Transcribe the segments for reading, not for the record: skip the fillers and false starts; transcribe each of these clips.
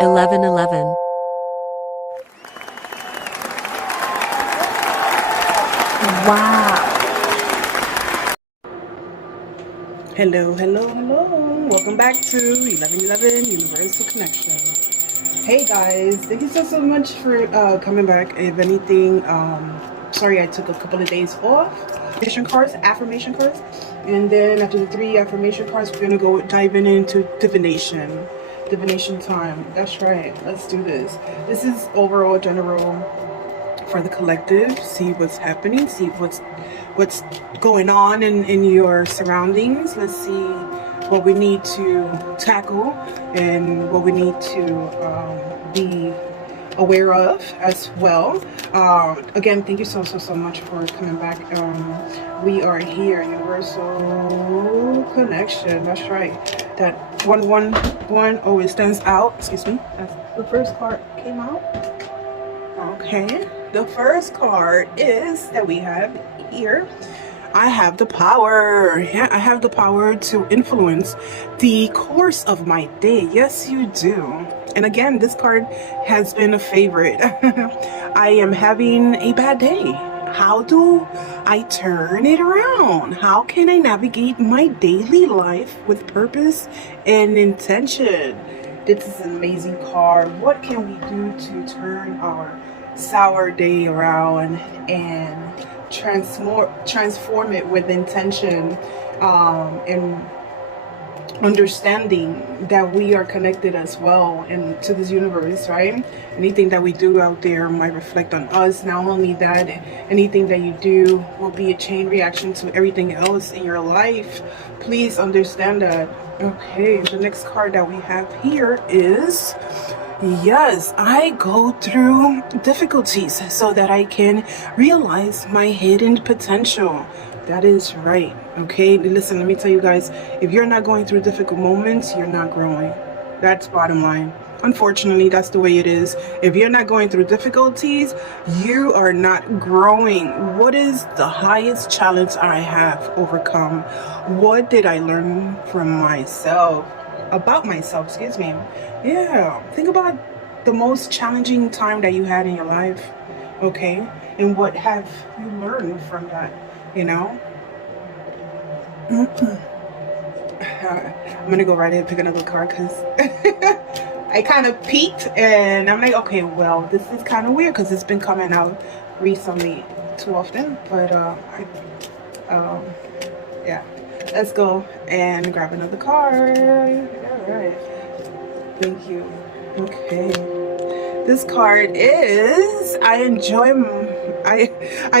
1111. Wow. Hello, hello, hello. Welcome back to 1111 Universal Connection. Hey guys, thank you so much for coming back. If anything, sorry I took a couple of days off. Affirmation cards. And then after the 3 affirmation cards, we're gonna go diving into divination. Divination time. That's right. Let's do this. This is overall general for the collective. See what's happening, see what's going on in your surroundings. Let's see what we need to tackle and what we need to be aware of as well. Again, thank you so much for coming back. We are here, Universal Connection. That's right. That 111 always stands out. Excuse me. That's the first card came out. Okay, the first card is that we have here. I have the power. Yeah, I have the power to influence the course of my day. Yes, you do. And again, this card has been a favorite. I am having a bad day. How do I turn it around? How can I navigate my daily life with purpose and intention? This is an amazing card. What can we do to turn our sour day around and transform it with intention and understanding that we are connected as well and to this universe, right? Anything that we do out there might reflect on us. Not only that, anything that you do will be a chain reaction to everything else in your life. Please understand that. Okay, the next card that we have here is, yes, I go through difficulties so that I can realize my hidden potential. That is right. Okay, listen, let me tell you guys, if you're not going through difficult moments, you're not growing. That's bottom line. Unfortunately, that's the way it is. If you're not going through difficulties, you are not growing. What is the highest challenge I have overcome? What did I learn from myself? About myself, excuse me. Yeah, think about the most challenging time that you had in your life, okay? And what have you learned from that, you know? I'm gonna go right ahead and pick another card because I kind of peeked and I'm like, okay, well, this is kind of weird because it's been coming out recently too often, but yeah, let's go and grab another card. All right, thank you. Okay, this card is, I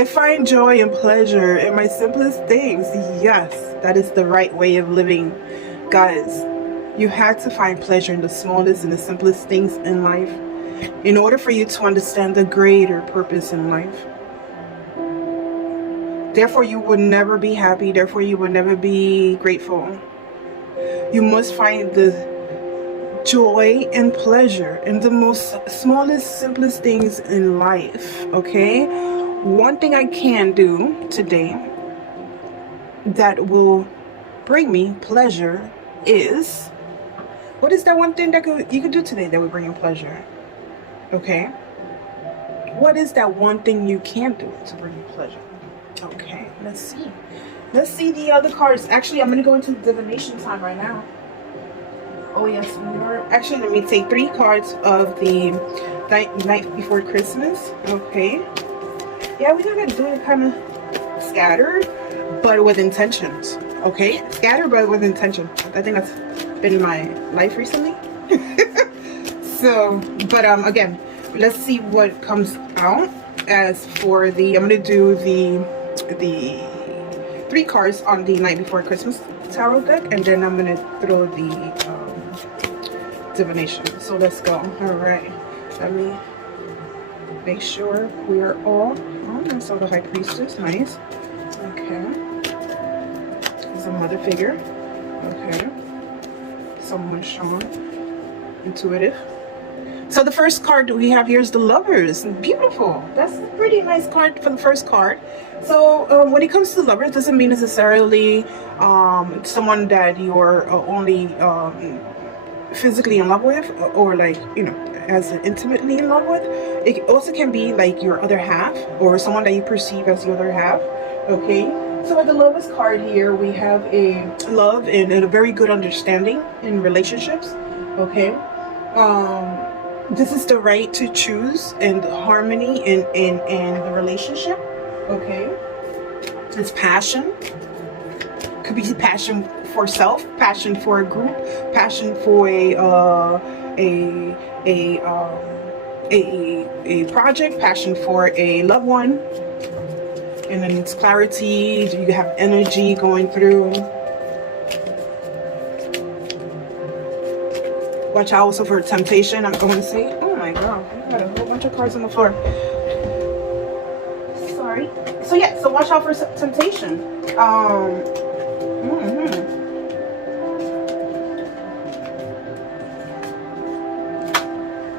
find joy and pleasure in my simplest things. Yes, that is the right way of living, guys. You have to find pleasure in the smallest and the simplest things in life in order for you to understand the greater purpose in life. Therefore, you will never be happy. Therefore, you will never be grateful. You must find the joy and pleasure in the most smallest, simplest things in life, okay? One thing I can do today that will bring me pleasure is, what is that one thing that you could do today that will bring you pleasure? Okay? What is that one thing you can do to bring you pleasure? Okay, let's see. Let's see the other cards. Actually, I'm going to go into divination time right now. Oh yes, actually, let me take 3 cards of the night before Christmas. Okay. Yeah, we're going to do it kind of scattered, but with intentions. Okay? Scattered, but with intention. I think that's been my life recently. So, but again, let's see what comes out. As for the, I'm going to do the 3 cards on the night before Christmas tarot deck, and then I'm going to throw the divination. So let's go. All right, let me make sure we are all on. I saw the High Priestess. Nice. Okay, there's a mother figure. Okay, someone strong, intuitive. So the first card we have here is the Lovers. Beautiful. That's a pretty nice card for the first card. So when it comes to Lovers, doesn't mean necessarily someone that you're only physically in love with, or like, you know, as intimately in love with. It also can be like your other half, or someone that you perceive as the other half. Okay, so with the Lovers card here, we have a love and a very good understanding in relationships. Okay, this is the right to choose and harmony in the relationship. Okay, it's passion. Could be passion for self, passion for a group, passion for a project, passion for a loved one. And then it's clarity. You have energy going through. Watch out also for temptation. I'm going to say, oh my god, I got a whole bunch of cards on the floor. Sorry. So yeah, so watch out for temptation.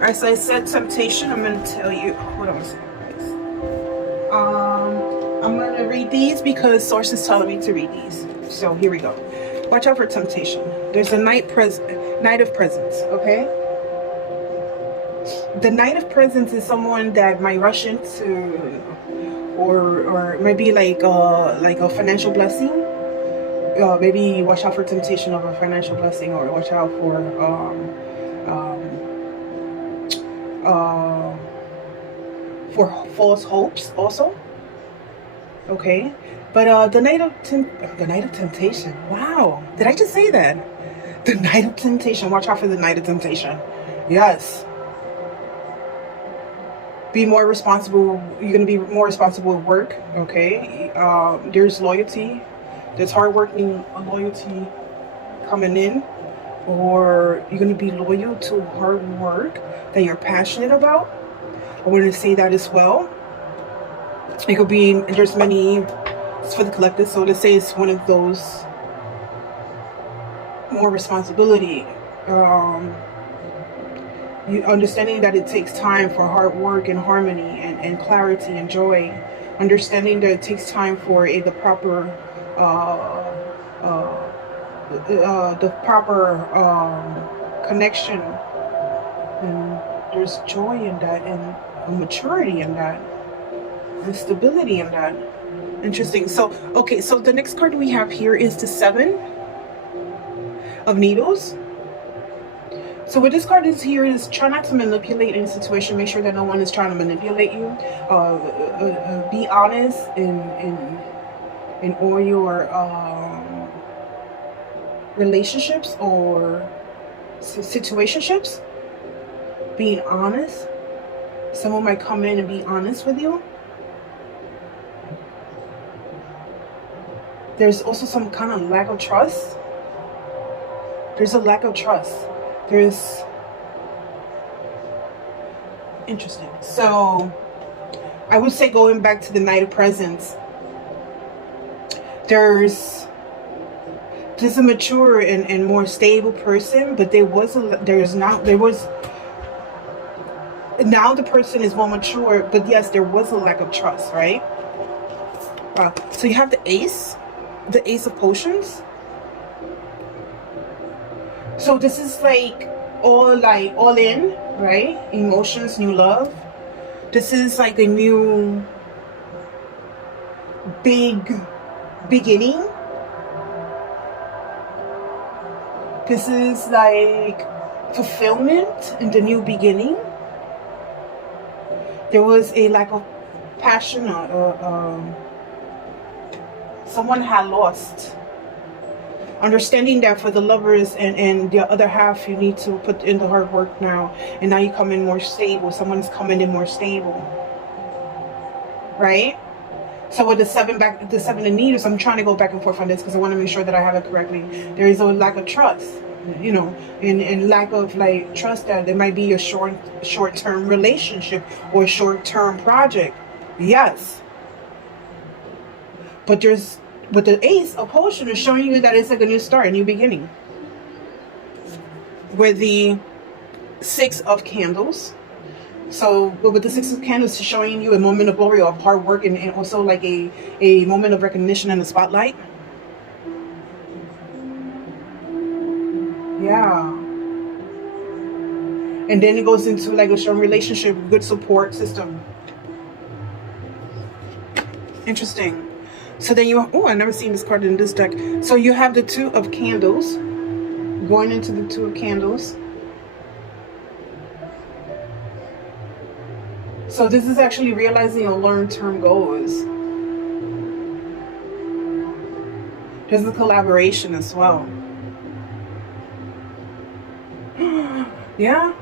As I said, temptation. I'm going to tell you. Hold on a second, guys. I'm going to read these because source is telling me to read these. So here we go. Watch out for temptation. There's a Knight of Presence. Okay. The Knight of Presence is someone that might rush into, or maybe like a financial blessing. Maybe watch out for temptation of a financial blessing, or watch out for false hopes also. Okay, but the Knight of Temptation. Wow, did I just say that? The Knight of Temptation. Watch out for the Knight of Temptation. Yes. Be more responsible. You're gonna be more responsible with work. Okay. There's loyalty. There's hardworking loyalty coming in, or you're gonna be loyal to hard work that you're passionate about. I want to say that as well. It could be, there's many, it's for the collective, so let's say it's one of those more responsibility. You understanding that it takes time for hard work and harmony and clarity and joy. Understanding that it takes time for the proper connection, and there's joy in that, and maturity in that, and stability in that. Interesting. So okay, so the next card we have here is the Seven of Needles. So what this card is here is try not to manipulate any situation. Make sure that no one is trying to manipulate you. Be honest in all your relationships or situationships. Being honest. Someone might come in and be honest with you. There's also some kind of lack of trust. There's a lack of trust. There's... Interesting. So, I would say going back to the Knight of Presence, there's a mature and more stable person, but now the person is more mature, but yes, there was a lack of trust, right? So you have the Ace of Potions. So this is like all in, right? Emotions, new love. This is like a new big beginning. This is like fulfillment in the new beginning. There was a lack of passion, someone had lost. Understanding that for the lovers and the other half, you need to put in the hard work now, and now you come in more stable. Someone's coming in more stable, right? So with the Seven of Needles, I'm trying to go back and forth on this because I want to make sure that I have it correctly. There is a lack of trust, you know, and lack of like trust that there might be a short-term relationship or a short-term project. Yes, but the Ace of Potion is showing you that it's like a new start, a new beginning. With the Six of Candles. So with the Six of Candles showing you a moment of glory of hard work, and also like a moment of recognition in the spotlight. Yeah. And then it goes into like a strong relationship, good support system. Interesting. So then you, oh, I've never seen this card in this deck. So you have the Two of Candles, going into the Two of Candles. So this is actually realizing your long-term goals. There's a collaboration as well. Yeah.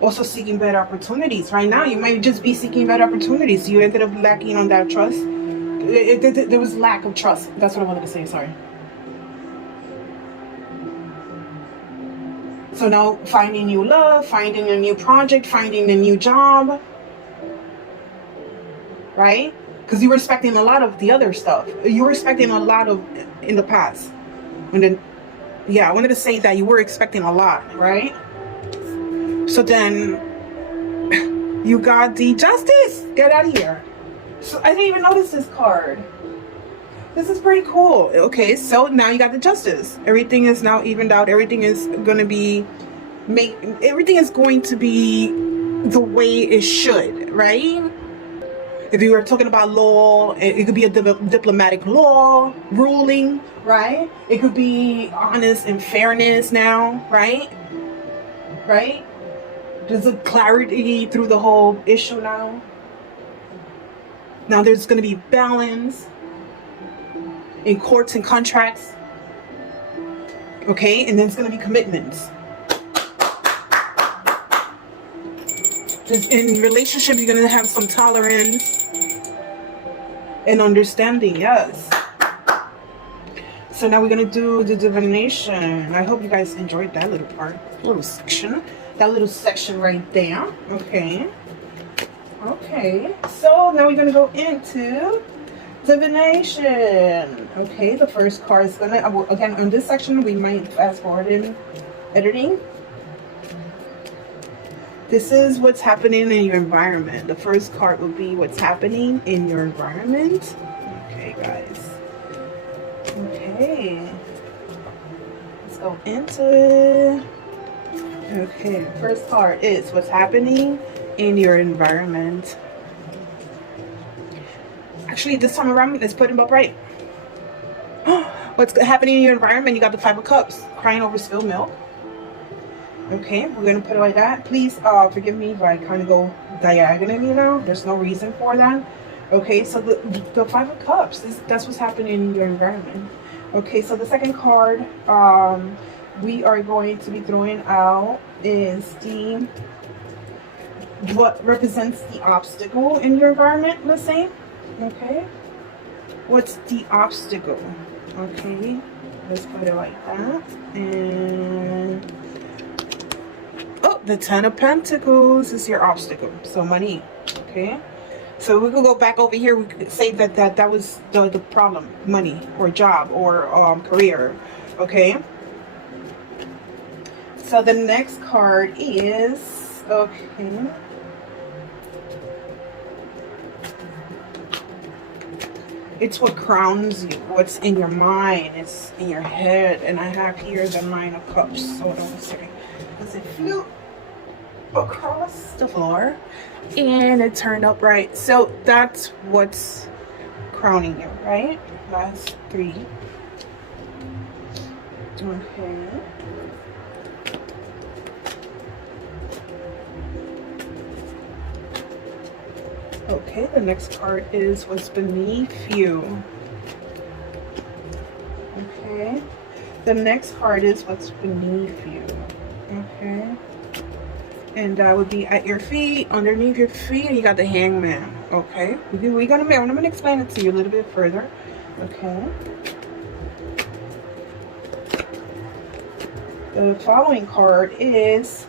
Also seeking better opportunities. Right now, you might just be seeking better opportunities. You ended up lacking on that trust. There was lack of trust. That's what I wanted to say, sorry. So now finding new love, finding a new project, finding a new job. Right? Because you were expecting a lot of the other stuff. You were expecting a lot of in the past. And then, yeah, I wanted to say that you were expecting a lot, right? So then you got the Justice. Get out of here. So I didn't even notice this card. This is pretty cool. Okay, so now you got the Justice. Everything is now evened out. Everything is going to be everything is going to be the way it should, right? If you were talking about law, it could be a diplomatic law ruling, right? It could be honest and fairness now, right? Right? There's a clarity through the whole issue now. Now there's going to be balance in courts and contracts. Okay? And then it's going to be commitments. In relationships, you're going to have some tolerance and understanding. Yes. So now we're going to do the divination. I hope you guys enjoyed that little part, little section. That little section right there. Okay. Okay. So now we're going to go into divination. Okay. The first card is going to, again, on this section, we might fast forward in editing. This is what's happening in your environment. The first card will be what's happening in your environment. Okay, guys. Okay. Let's go into it. Okay, first card is what's happening in your environment. Actually, this time around, let's put them up right. What's happening in your environment? You got the Five of Cups, crying over spilled milk. Okay, we're going to put it like that. Please forgive me if I kind of go diagonally now. There's no reason for that. Okay, so the Five of Cups, that's what's happening in your environment. Okay, so the second card we are going to be throwing out is what represents the obstacle in your environment, let's say. Okay, what's the obstacle? Okay, let's put it like that. And oh, the Ten of Pentacles is your obstacle. So money. Okay, so we could go back over here. We could say that was the problem, money or job or career. Okay, so the next card is, okay, it's what crowns you, what's in your mind, it's in your head. And I have here the Nine of Cups. Hold on a second. Does it flew across the floor and it turned upright? So that's what's crowning you, right? Last three. Okay. Okay, the next card is what's beneath you. Okay. The next card is what's beneath you. Okay. And that would be at your feet, underneath your feet, and you got the Hangman. Okay. I'm gonna explain it to you a little bit further. Okay. The following card is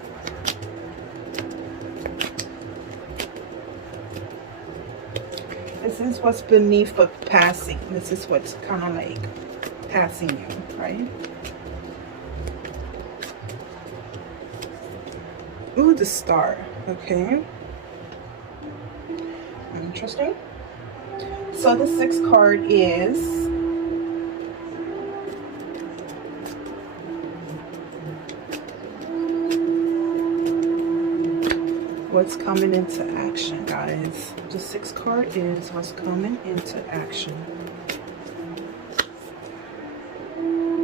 this is what's beneath but passing. This is what's kind of like passing you, right? Ooh, the Star. Okay. Interesting. So the sixth card is What's coming into action, guys? The 6th card is what's coming into action.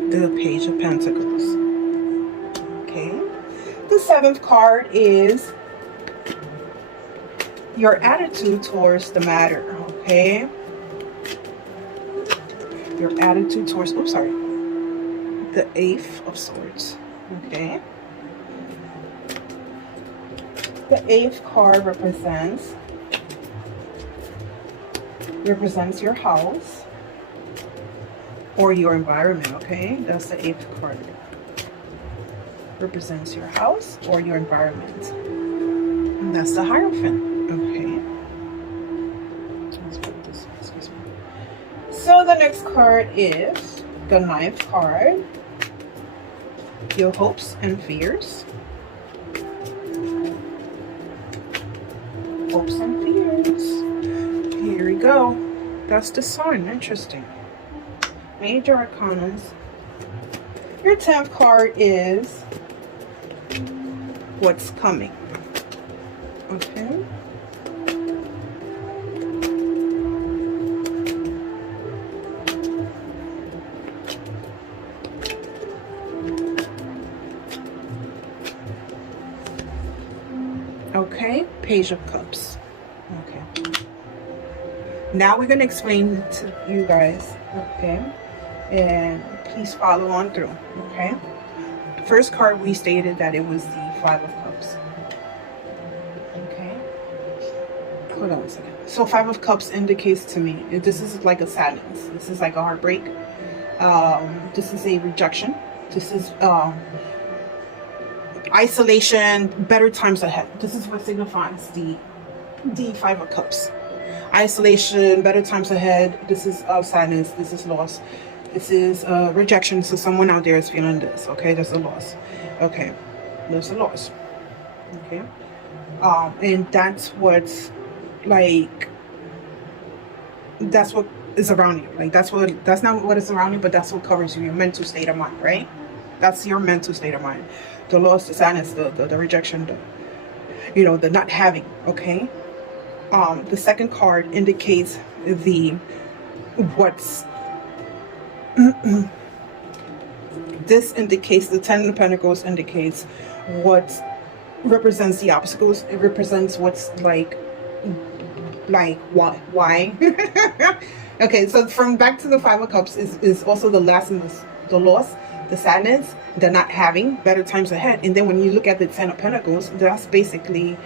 The Page of Pentacles. Okay. The 7th card is your attitude towards the matter. Okay. Your attitude towards, oh, sorry. The 8th of Swords. Okay. The 8th card represents your house or your environment. Okay, that's the 8th card. Represents your house or your environment. And that's the Hierophant. Okay. Let's put this. Excuse me. So the next card is the 9th card. Your hopes and fears. Hopes and fears. Here we go. That's the Sun. Interesting. Major Arcanas. Your 10th card is what's coming. Okay. Okay, Page of Cups. Okay. Now we're going to explain to you guys, okay? And please follow on through, okay? The first card we stated that it was the 5 of Cups. Okay? Hold on a second. So 5 of Cups indicates to me, this is like a sadness. This is like a heartbreak. This is a rejection. This is isolation, better times ahead. This is what signifies the 5 of Cups. Isolation, better times ahead. This is sadness. This is loss. This is rejection. So someone out there is feeling this. Okay, there's a loss. Okay, there's a loss. Okay, and that's what's like. That's what is around you. Like that's not what is around you, but that's what covers you. Your mental state of mind, right? That's your mental state of mind. The loss, the sadness, the rejection, the not having. Okay. The second card indicates this indicates the 10 of Pentacles indicates what represents the obstacles. It represents what's like why. Okay, so from back to the 5 of Cups is also the last and the loss, the sadness, the not having, better times ahead. And then when you look at the 10 of Pentacles, that's basically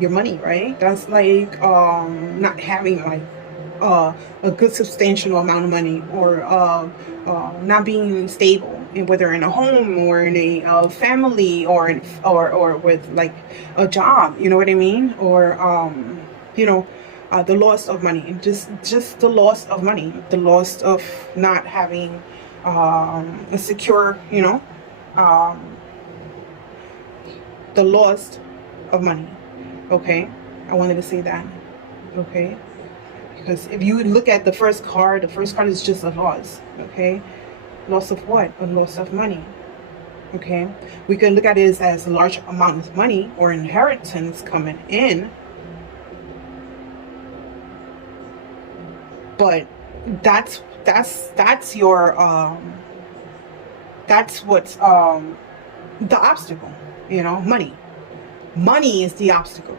your money, right? That's like not having like a good substantial amount of money, or not being stable, whether in a home or in a family or with like a job, you know what I mean? Or the loss of money, just the loss of money, the loss of not having a secure, the loss of money. Okay, I wanted to say that. Okay, because if you look at the first card is just a loss. Okay, loss of what? A loss of money. Okay, we can look at it as a large amount of money or inheritance coming in, but that's your that's what's the obstacle. Money is the obstacle.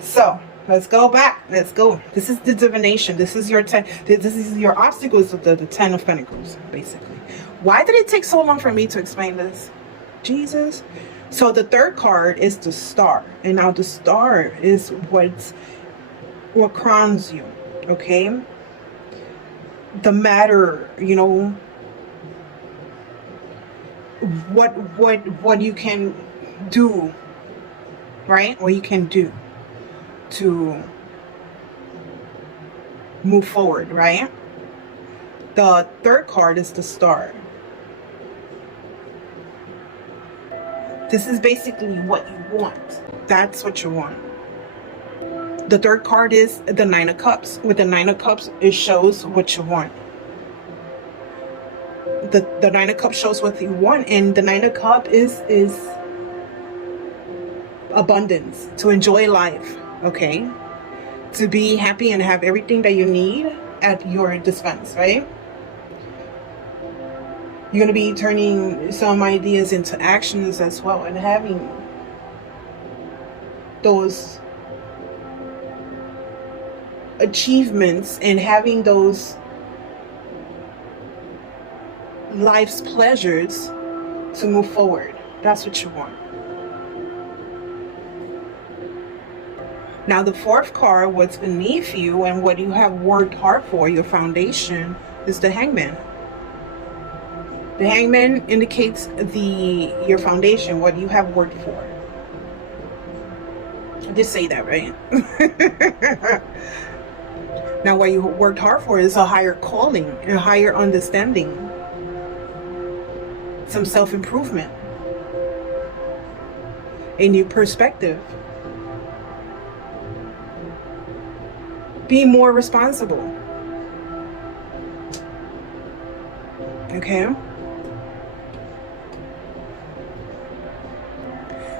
So let's go back. Let's go. This is the divination. This is your 10. This is your obstacles of the 10 of Pentacles, basically. Why did it take so long for me to explain this? Jesus. So the third card is the Star, and now the Star is what crowns you. Okay. The matter, what you can do, right? What you can do to move forward, right? The third card is the Star. This is basically what you want. That's what you want. The third card is the 9 of Cups. With the 9 of Cups, it shows what you want. The 9 of Cups shows what you want, and the 9 of Cups is abundance, to enjoy life, okay? To be happy and have everything that you need at your dispense, right? You're going to be turning some ideas into actions as well, and having those achievements and having those life's pleasures to move forward. That's what you want. Now the fourth card, what's beneath you and what you have worked hard for, your foundation, is the Hangman. The Hangman indicates your foundation, what you have worked for. I did say that, right? Now what you worked hard for is a higher calling, a higher understanding, some self-improvement, a new perspective, be more responsible. Okay?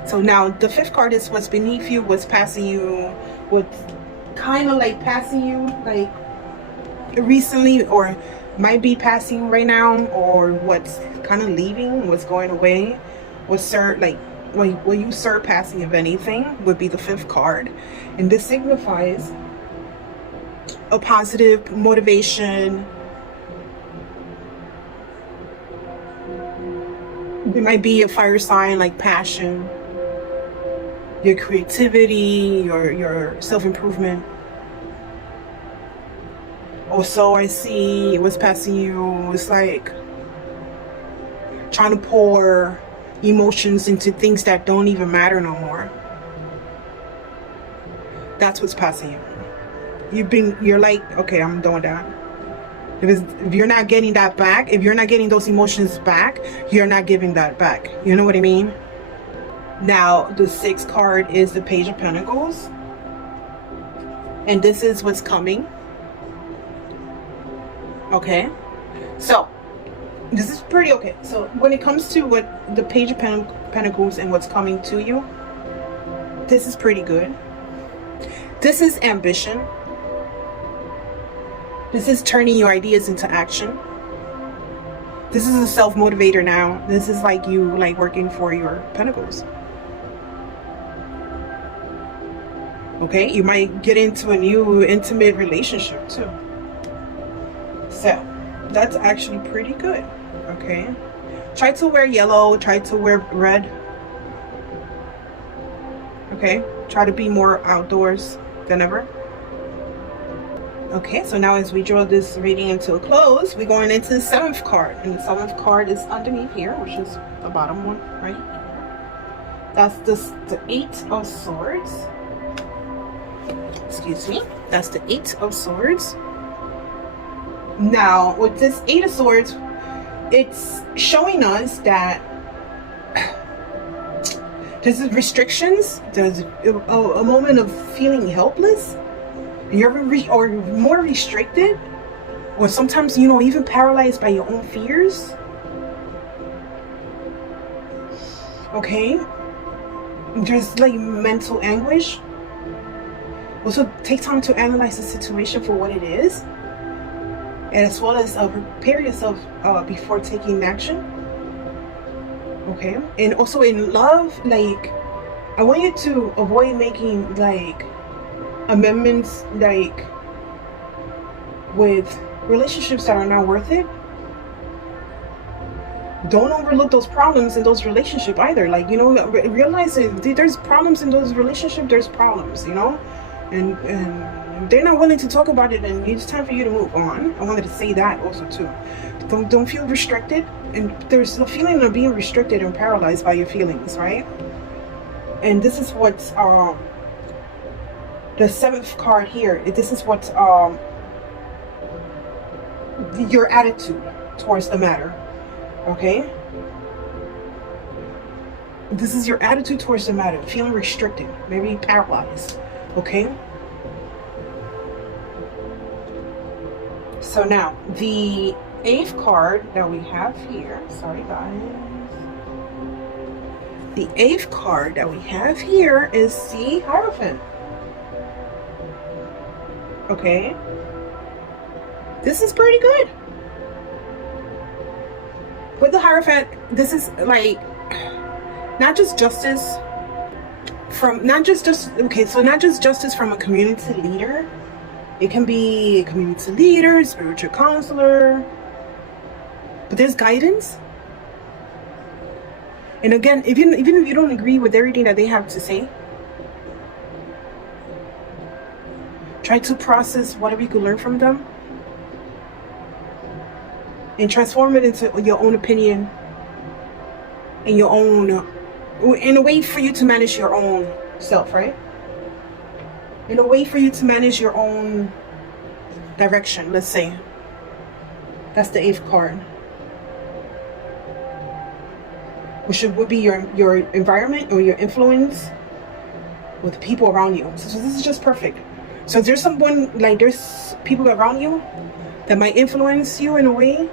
So now the fifth card is what's beneath you, what's passing you, what's kind of like passing you like recently, or might be passing right now, or what's kind of leaving, what's going away, what's like what you surpassing, if anything, would be the fifth card. And this signifies a positive motivation. It might be a fire sign, like passion, your creativity, your self-improvement. Also, I see what's passing you is like trying to pour emotions into things that don't even matter no more. That's what's passing you. You're like, okay, I'm doing that. If you're not getting that back, if you're not getting those emotions back, you're not giving that back. You know what I mean? Now, the sixth card is the Page of Pentacles. And this is what's coming. Okay? So, this is pretty okay. So, when it comes to what the Page of Pentacles and what's coming to you, this is pretty good. This is ambition. This is turning your ideas into action. This is a self-motivator now. This is like you like working for your pentacles. Okay, you might get into a new intimate relationship too. So that's actually pretty good. Okay, try to wear yellow, try to wear red. Okay, try to be more outdoors than ever. Okay, so now as we draw this reading into a close, we're going into the seventh card. And the seventh card is underneath here, which is the bottom one, right? That's the Eight of Swords. Excuse me. That's the Eight of Swords. Now, with this Eight of Swords, it's showing us that there's restrictions. There's a moment of feeling helpless. You're or more restricted, or sometimes, you know, even paralyzed by your own fears. Okay, there's like mental anguish. Also, take time to analyze the situation for what it is, and as well as prepare yourself before taking action. Okay, and also in love, like, I want you to avoid making like amendments, like with relationships that are not worth it. Don't overlook those problems in those relationships either. Like, you know, realize that there's problems in those relationships. There's problems, you know, and they're not willing to talk about it, and it's time for you to move on. I wanted to say that also too. Don't feel restricted, and there's a feeling of being restricted and paralyzed by your feelings, right? And this is what's the seventh card here. This is what your attitude towards the matter. Okay, this is your attitude towards the matter. Feeling restricted, maybe paralyzed. Okay, so now the eighth card that we have here, sorry guys, The 8th card that we have here is the Hierophant. Okay. This is pretty good. With the Hierophant, this is like not just justice from not just justice from a community leader. It can be a community leader, spiritual counselor, but there's guidance. And again, even if you don't agree with everything that they have to say, try to process whatever you could learn from them and transform it into your own opinion and your own, in a way for you to manage your own self, right? In a way for you to manage your own direction, let's say. That's the 8th card. Which would be your environment or your influence with people around you. So this is just perfect. So there's someone, like there's people around you that might influence you in a way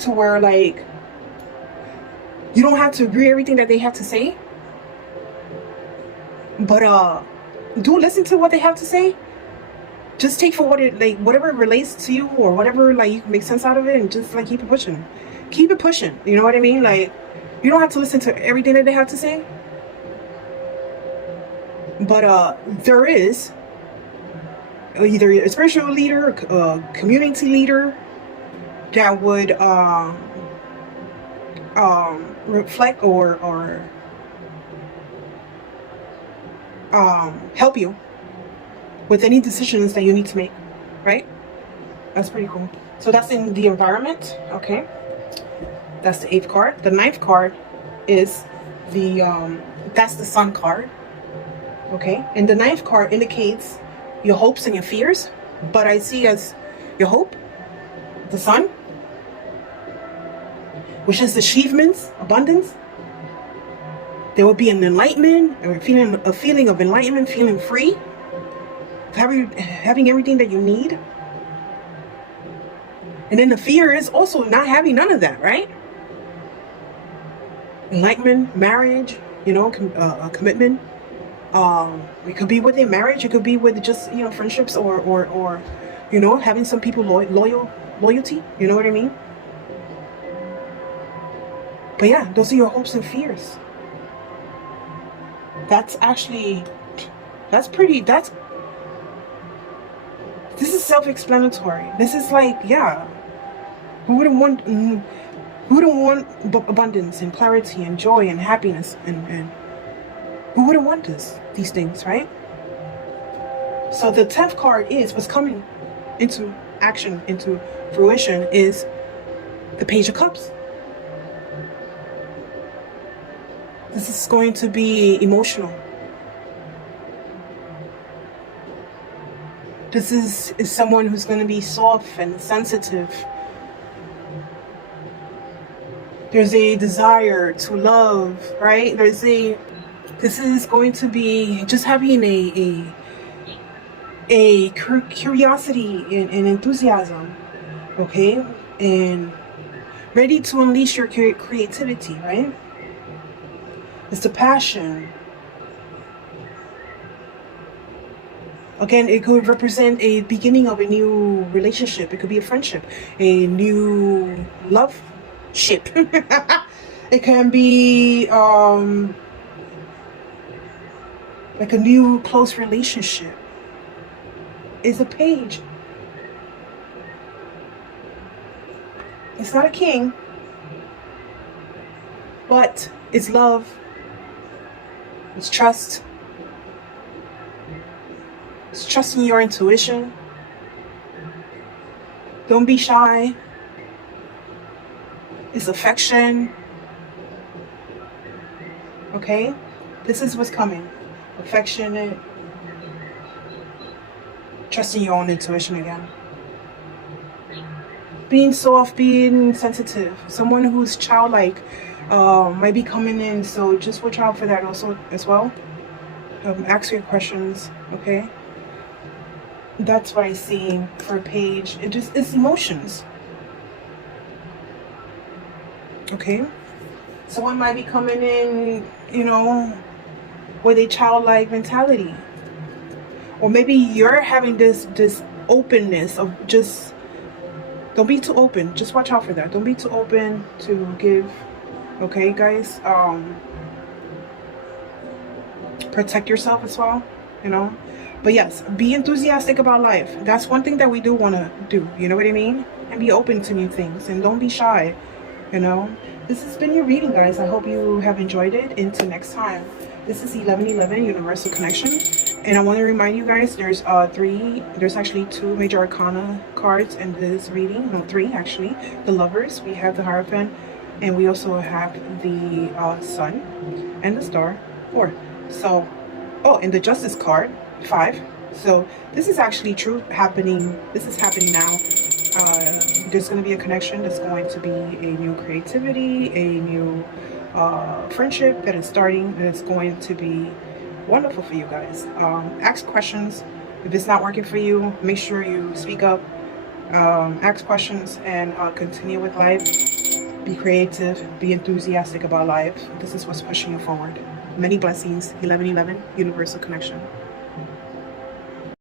to where like you don't have to agree everything that they have to say. But do listen to what they have to say. Just take for what it, like whatever relates to you or whatever, like you can make sense out of it, and just like keep it pushing. Keep it pushing. You know what I mean? Like, you don't have to listen to everything that they have to say. But there is either a spiritual leader, a community leader that would reflect or help you with any decisions that you need to make, right? That's pretty cool. So that's in the environment, okay? That's the 8th card. The 9th card is the that's the Sun card, okay? And the 9th card indicates your hopes and your fears, but I see as your hope, the Sun, which is achievements, abundance. There will be an enlightenment, or a feeling of enlightenment, feeling free, having everything that you need. And then the fear is also not having none of that, right? Enlightenment, marriage, you know, a commitment. It could be with a marriage. It could be with just, you know, friendships or you know, having some people loyalty. You know what I mean? But yeah, those are your hopes and fears. This is self-explanatory. This is like, yeah, who wouldn't want abundance and clarity and joy and happiness, and who wouldn't want these things, right? So the 10th card is what's coming into action, into fruition, is the Page of Cups. This is going to be emotional. This is someone who's going to be soft and sensitive. There's a desire to love, right? This is going to be just having a curiosity and enthusiasm, okay? And ready to unleash your creativity, right? It's the passion. Again, it could represent a beginning of a new relationship. It could be a friendship, a new love ship. It can be like a new close relationship. It's a page. It's not a king, but it's love. It's trust. It's trusting your intuition. Don't be shy. It's affection. Okay? This is what's coming. Affectionate. Trusting your own intuition again. Being soft, being sensitive. Someone who's childlike might be coming in, so just watch out for that also as well. Ask your questions, okay? That's what I see for a page. It's emotions. Okay? Someone might be coming in, you know, with a childlike mentality. Or maybe you're having this openness of just, don't be too open. Just watch out for that. Don't be too open to give. Okay, guys? Protect yourself as well, you know. But yes, be enthusiastic about life. That's one thing that we do want to do, you know what I mean? And be open to new things, and don't be shy, you know. This has been your reading, guys. I hope you have enjoyed it. Until next time, this is 1111 Universal Connection, and I want to remind you guys, there's actually 2 major arcana cards in this reading. No, 3 actually. The Lovers, we have the Hierophant, and we also have the Sun and the Star, 4. So, oh, and the Justice card, 5. So this is actually true happening. This is happening now. There's going to be a connection. There's going to be a new creativity, a new friendship that is starting, and it's going to be wonderful for you guys. Ask questions. If it's not working for you, make sure you speak up. Ask questions, and continue with life. Be creative. Be enthusiastic about life. This is what's pushing you forward. Many blessings. 1111 Universal Connection.